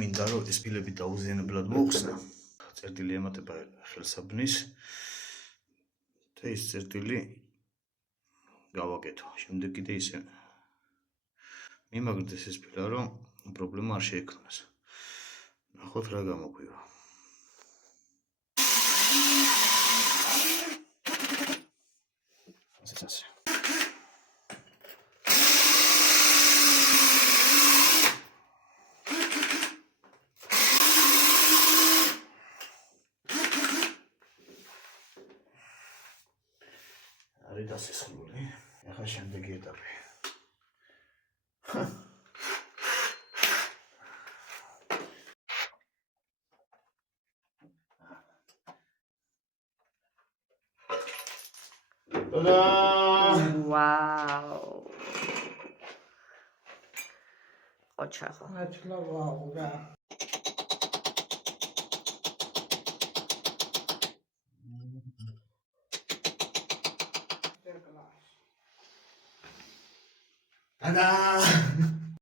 მინდა რომ ეს ფილები დაუზიანებლად მოხსნა. წერტილი ემატება ხელსაბნის და ეს წერტილი გავაკეთო. შემდეგ კიდე ისე მიმაგრდეს ეს ფილა, რომ პრობლემა არ შეექმნას. ნახოთ რა გამოგვივა. ასე. არის დასესხლული. ახლა შემდეგი ეტაპი. Wow. Očaho. Načela wow, da. Tada!